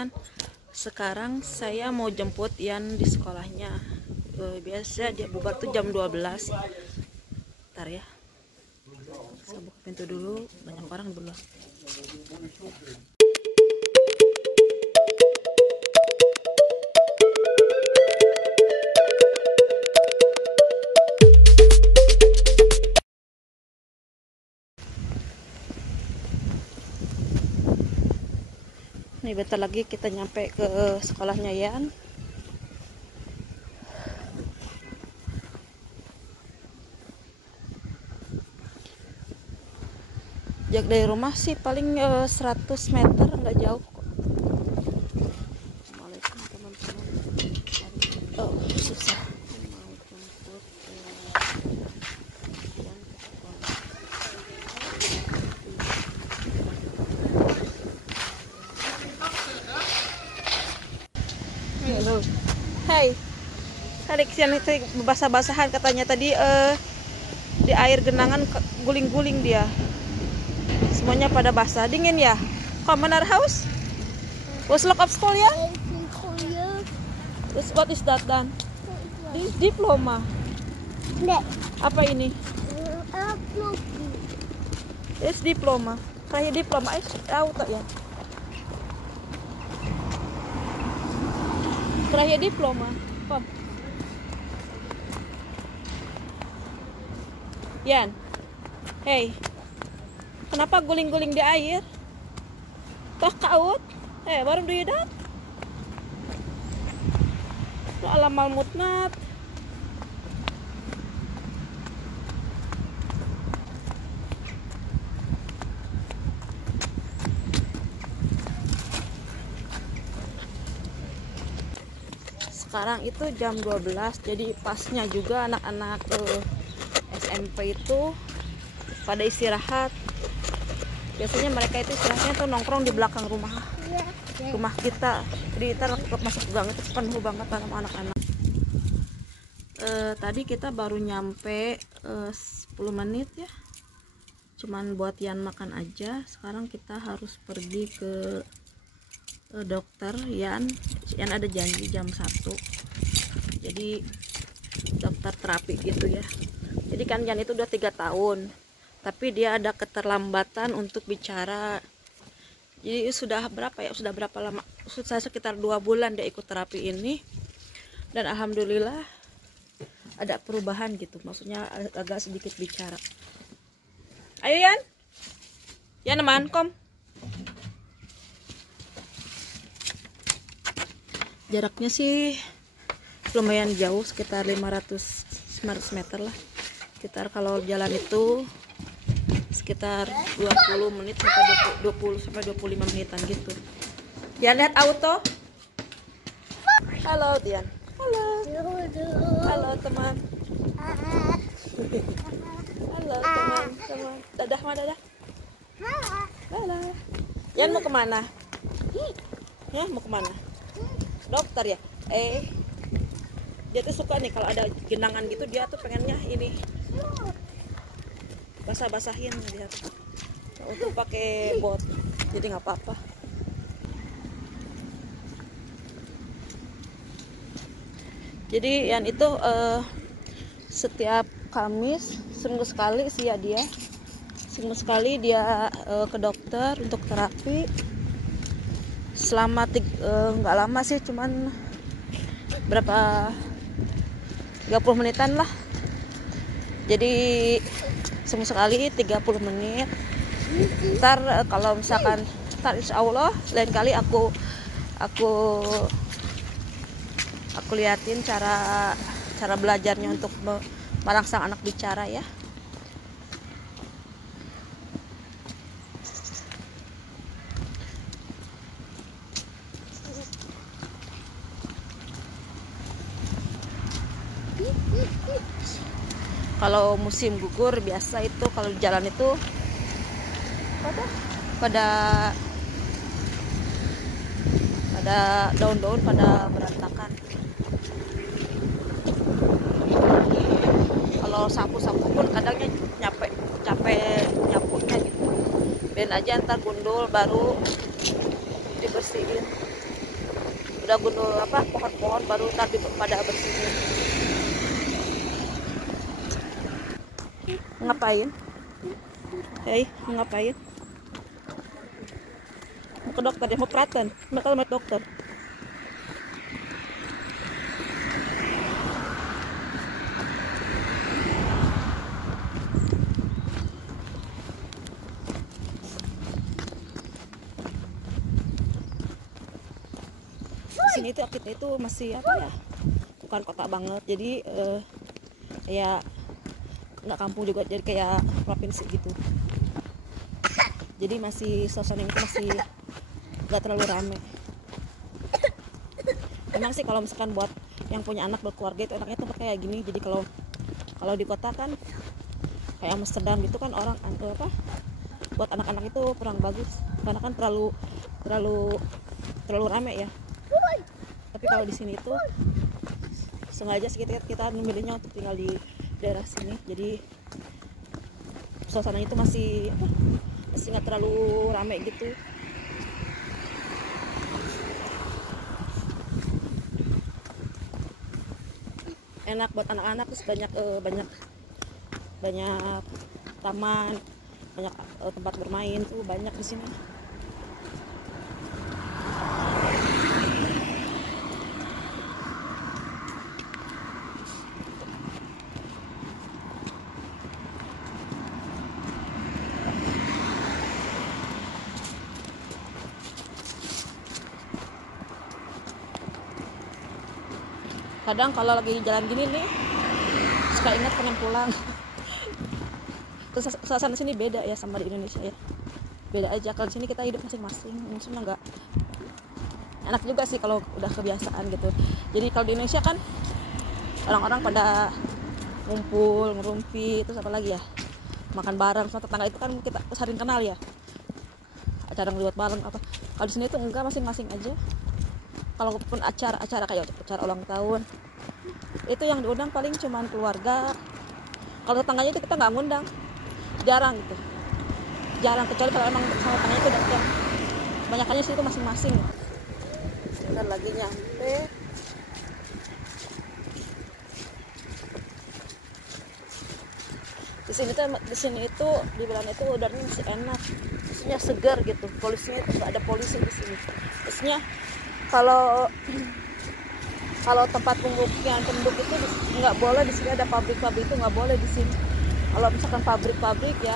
teman-teman, sekarang saya mau jemput Ian di sekolahnya. Biasa dia bubar tuh jam 12. Ntar ya, saya buka pintu dulu, banyak orang di luar. Nih bentar lagi kita nyampe ke sekolahnya Ian. Jak dari rumah sih paling 100 meter, nggak jauh kok. Assalamualaikum teman-teman. Oh susah mau jemput Ian ke sekolah. Halo. Hai. Tadi Ian itu basah-basahan katanya tadi di air genangan guling-guling dia. Semuanya pada basah, dingin ya. Commoner house? Was lock of school ya? What is that dan? This diploma. Apa ini? This diploma. Kayak diploma auto ya. Terakhir diploma. Kom. Yan. Hey. Kenapa guling-guling di air? Toh kaut? Baru do you that? Lo alamal mutnat. Sekarang itu jam 12, jadi pasnya juga anak-anak SMP itu pada istirahat. Biasanya mereka itu istilahnya tuh nongkrong di belakang rumah kita. Jadi kita masuk gang itu penuh banget sama anak-anak. Tadi kita baru nyampe 10 menit ya. Cuman buat Ian makan aja. Sekarang kita harus pergi ke dokter Ian ada janji jam 1. Jadi dokter terapi gitu ya. Jadi kan Ian itu udah 3 tahun. Tapi dia ada keterlambatan untuk bicara. Jadi sudah berapa lama? Sudah sekitar 2 bulan dia ikut terapi ini. Dan alhamdulillah ada perubahan gitu. Maksudnya agak sedikit bicara. Ayo Yan. Yan teman, kom. Jaraknya sih lumayan jauh, sekitar 500 meter lah. Sekitar kalau jalan itu sekitar 20 menit sampai 20 sampai 25 menitan gitu. Ya lihat auto. Halo Tian. Halo. Halo teman. Halo teman. Dadah mah dadah. Halo. Yan mau kemana? Ya mau kemana? Dokter ya. Dia tuh suka nih kalau ada genangan gitu, dia tuh pengennya ini basah-basahin dia untuk pakai bot, jadi nggak apa-apa. Jadi yang itu setiap Kamis seminggu sekali sih ya seminggu sekali dia ke dokter untuk terapi selama nggak lama sih, cuman berapa 30 menitan lah. Jadi semua sekali 30 menit. Ntar kalau misalkan insya Allah lain kali aku liatin cara belajarnya untuk merangsang anak bicara ya. Kalau musim gugur biasa itu kalau di jalan itu pada daun-daun pada berantakan. Kalau sapu-sapu pun kadangnya capek nyapunya gitu. Biarin aja ntar gundul baru dibersihin. udah gunung apa pohon-pohon baru tadi pada bersihin. Ngapain? Hei, ngapain? Mau ke dokter ya, mau peratan, bakal sama dokter. Sini tuh kita itu masih apa ya, bukan kota banget, jadi kayak nggak kampung juga, jadi kayak provinsi gitu. Jadi masih suasananya itu masih nggak terlalu rame. Emang sih kalau misalkan buat yang punya anak berkeluarga itu enaknya tempat kayak gini. Jadi kalau di kota kan kayak Amsterdam gitu kan, orang apa buat anak-anak itu kurang bagus karena kan terlalu rame ya. Tapi kalau di sini itu sengaja sih kita memilihnya untuk tinggal di daerah sini, jadi suasananya itu masih nggak terlalu rame gitu. Enak buat anak-anak, terus banyak taman, banyak tempat bermain tuh banyak di sini. Kadang kalau lagi jalan gini nih suka ingat pengen pulang. Terus suasana sini beda ya sama di Indonesia ya, beda aja. Kalau di sini kita hidup masing-masing, maksudnya nggak enak juga sih kalau udah kebiasaan gitu. Jadi kalau di Indonesia kan orang-orang pada ngumpul ngerumpi, terus apa lagi ya, makan bareng sama tetangga, itu kan kita sering kenal ya, acara ngeliwat bareng apa. Kalau di sini tuh enggak, masing-masing aja. Kalaupun acara kayak acara ulang tahun, itu yang diundang paling cuman keluarga. Kalau tetangganya itu kita nggak ngundang, jarang gitu, jarang, kecuali kalau emang sama tetangganya itu dekat. Banyakannya sih itu masing-masing. Sebentar lagi nyampe. Di sini itu dibilang itu udaranya masih enak, maksudnya segar gitu. Polisinya itu nggak ada polisi di sini. Maksudnya kalau tempat pemukiman penduduk itu nggak boleh di sini, ada pabrik-pabrik itu nggak boleh di sini. Kalau misalkan pabrik-pabrik ya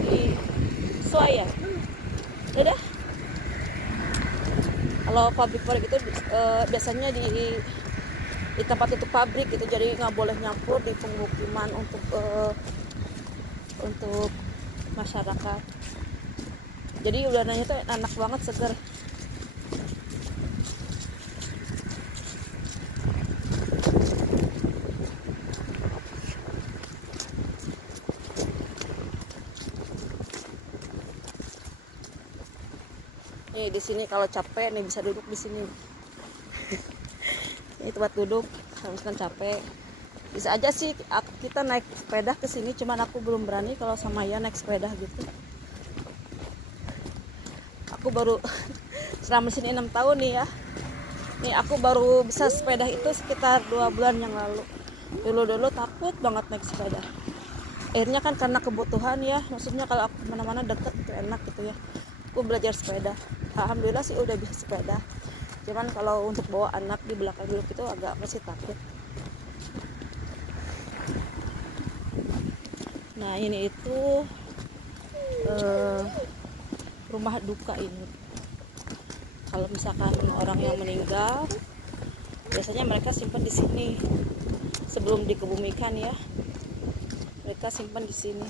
di Suaya, ya deh. Kalau pabrik-pabrik itu biasanya di tempat itu pabrik gitu, jadi nggak boleh nyampur di pemukiman untuk masyarakat. Jadi udaranya tuh enak banget, segar. Nih di sini kalau capek nih bisa duduk di sini. Ini tempat duduk, kalau misalkan capek bisa aja sih kita naik sepeda ke sini, cuman aku belum berani kalau sama ya naik sepeda gitu. Aku baru selama sini 6 tahun nih ya. Nih aku baru bisa sepeda itu sekitar 2 bulan yang lalu. Dulu takut banget naik sepeda. Akhirnya kan karena kebutuhan ya, maksudnya kalau aku kemana-mana deket itu enak gitu ya, aku belajar sepeda. Alhamdulillah sih udah bisa sepeda, cuman kalau untuk bawa anak di belakang duduk itu agak masih takut. Nah ini itu rumah duka ini. Kalau misalkan orang yang meninggal, biasanya mereka simpan di sini sebelum dikebumikan ya. Mereka simpan di sini.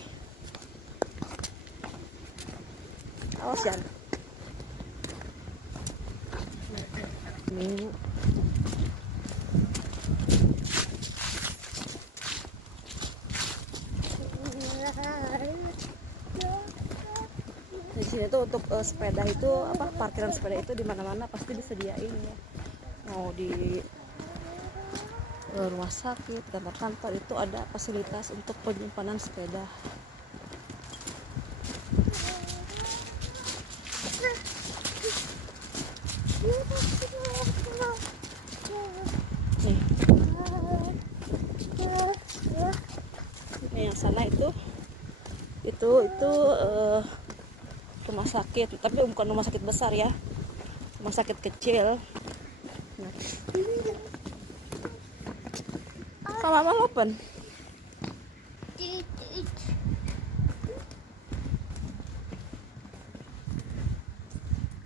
Awas ya. Minggu. Di sini tuh untuk sepeda itu apa, parkiran sepeda itu di mana-mana pasti disediain ya. Mau di rumah sakit, kantor-kantor itu ada fasilitas untuk penyimpanan sepeda. sana itu rumah sakit, tapi bukan rumah sakit besar ya, rumah sakit kecil. Nah, sama Mama open.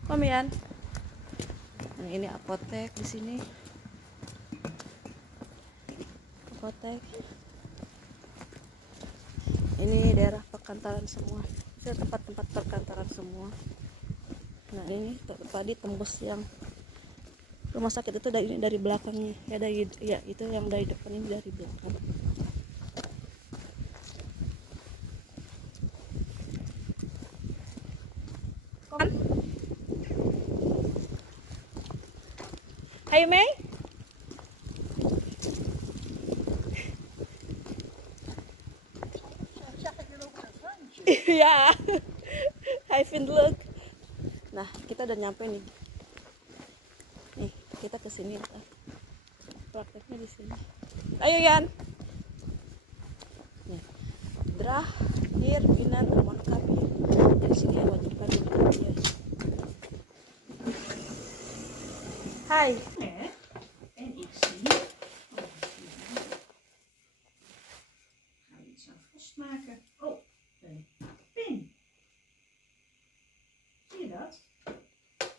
Komian. Nah, ini apotek di sini. Apotek. Ini daerah perkantoran semua. Itu tempat-tempat perkantoran semua. Nah, ini tadi tembus yang rumah sakit itu dari belakangnya. Ya itu yang dari depan, ini dari belakang. Hai Mei. Ya, I find look. Nah, kita udah nyampe nih. Nih, kita kesini. Prakteknya di sini. Ayo Yan. Nih, drah, hier, binan, amon kami. Dari sini wajib kami ya. Hai. En ik zie. Gaan we iets aan vastmaken. Oh, een pin. Zie je dat?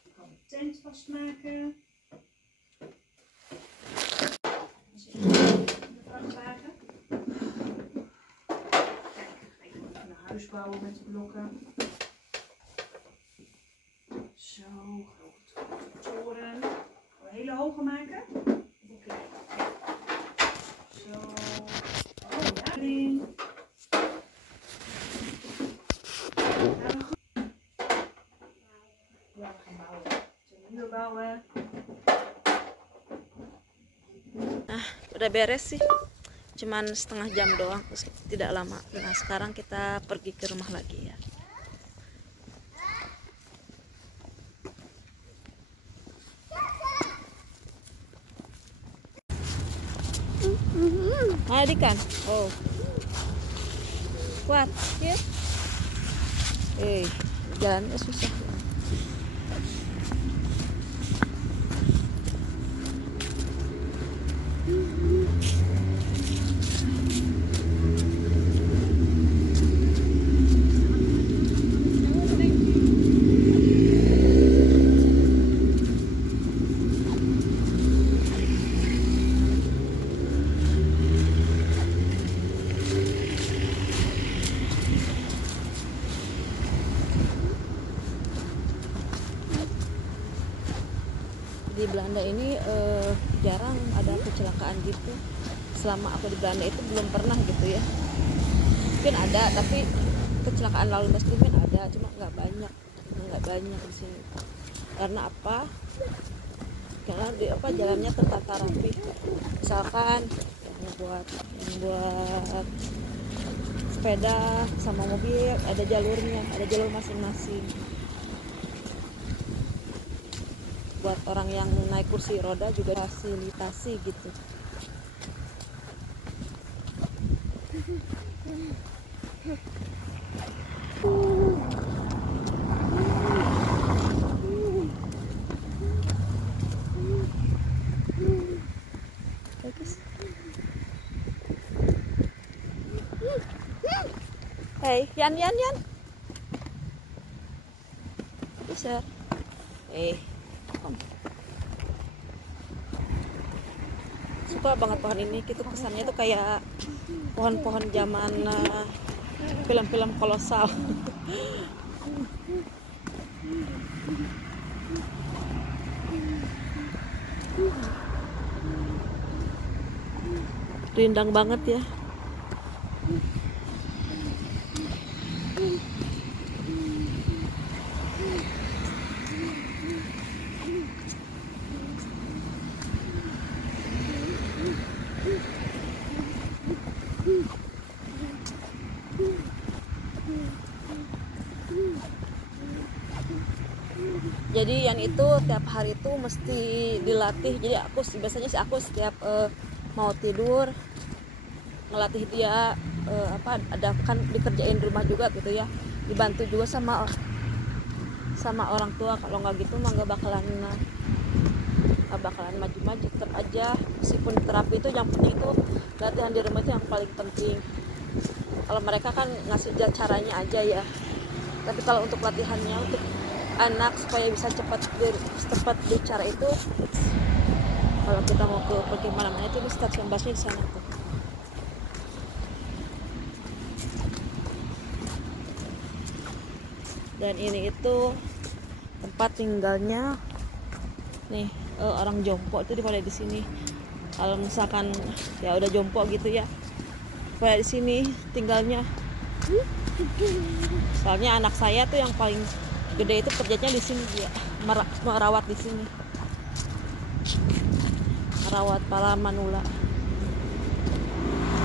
Ik kan de tent vastmaken. Dan zit de vrachtwagen. Kijk, even een huis bouwen met de blokken. Zo, grote toren. Een hele hoge maken. Oké. Zo. Oh, daarin. Ja, we gaan bouwen. Een muur bouwen. Nah, udah beres sih. Cuman setengah jam doang, terus tidak lama. Nah, sekarang kita pergi ke rumah lagi ya. Ada ikan. Oh. Kuat, ya. Jalannya susah. Di Belanda ini jarang ada kecelakaan gitu. Selama aku di Belanda itu belum pernah gitu ya. Mungkin ada, tapi kecelakaan lalu lintas itu ada, cuma nggak banyak di sini. Karena apa? Karena jalannya tertata rapi. Misalkan yang buat sepeda sama mobil ada jalurnya, ada jalur masing-masing. Buat orang yang naik kursi roda juga fasilitasi gitu. Bagus. Hey, Yan. Bisa. Suka banget pohon ini, gitu kesannya tuh kayak pohon-pohon zaman film-film kolosal. Rindang banget ya. Jadi yang itu tiap hari itu mesti dilatih. Jadi biasanya sih aku setiap mau tidur ngelatih dia ada kan dikerjain di rumah juga gitu ya, dibantu juga sama orang tua. Kalau nggak gitu mah nggak bakalan maju-maju. Tetap aja meskipun terapi itu yang penting itu latihan di rumah itu yang paling penting. Kalau mereka kan ngasih caranya aja ya, tapi kalau untuk latihannya untuk anak supaya bisa cepat bicara itu, kalau kita mau pergi mana-mana itu di stasiun busnya di sana tuh. Dan ini itu tempat tinggalnya nih orang jompo itu pada di sini. Kalau misalkan ya udah jompo gitu ya, pada di sini tinggalnya. Soalnya anak saya tuh yang paling gede itu kerjanya di sini, dia merawat di sini, merawat para manula,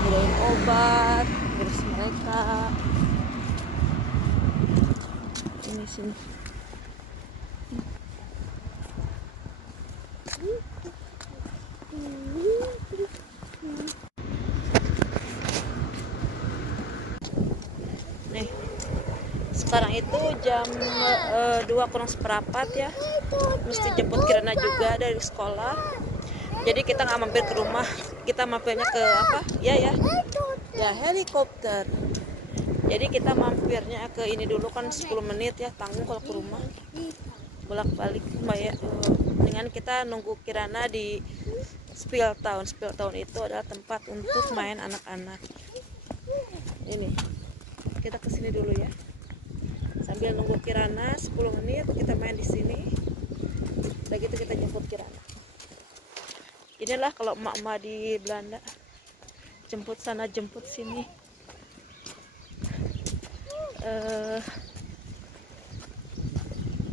beliin obat, beres mereka. Ini sini. Nih, sekarang itu jam 2:04 ya, mesti jemput Kirana juga dari sekolah. Jadi kita nggak mampir ke rumah, kita mampirnya ke ya helikopter. Jadi kita mampirnya ke ini dulu kan 10 menit ya, tanggung kalau ke rumah bolak-balik bayar. Dengan kita nunggu Kirana di Spill Town itu adalah tempat untuk main anak-anak. Ini kita kesini dulu ya, sambil nunggu Kirana 10 menit kita main di sini. Udah gitu kita jemput Kirana. Inilah kalau emak-emak di Belanda, jemput sana jemput sini.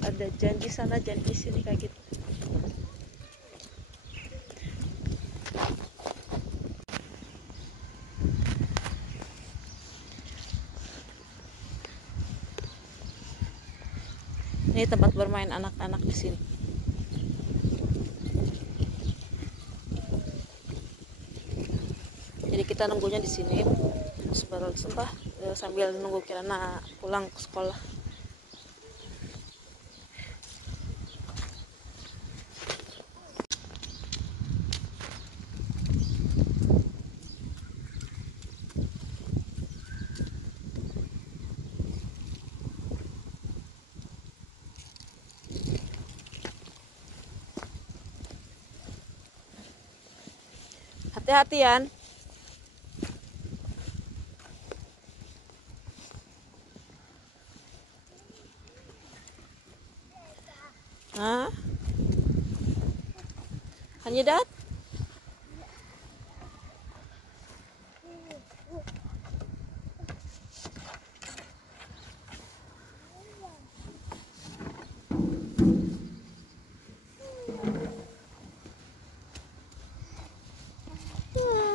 Ada janji sana janji sini kayak gitu. Ini tempat bermain anak-anak di sini. Jadi kita nunggunya di sini sambil nunggu Kirana pulang ke sekolah. Hati-hatian. Hah? Hanya dat?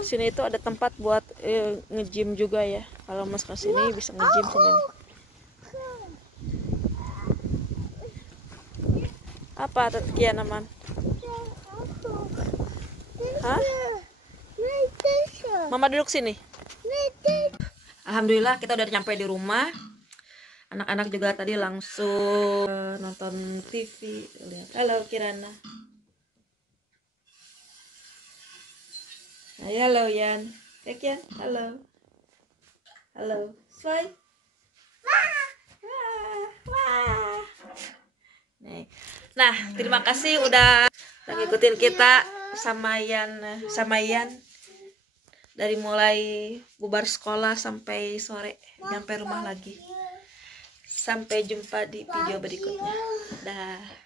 Sini itu ada tempat buat nge-gym juga ya. Kalau mas ke sini bisa nge-gym sini. Apa Kian aman? Hah? Mama duduk sini. Alhamdulillah kita udah nyampe di rumah. Anak-anak juga tadi langsung nonton TV. Lihat. Halo Kirana. Halo Yan. Kian. Halo. Halo. Sway. Wah. Nah, terima kasih udah ngikutin kita sama Yan dari mulai bubar sekolah sampai sore nyampe rumah lagi. Sampai jumpa di video berikutnya. Dah.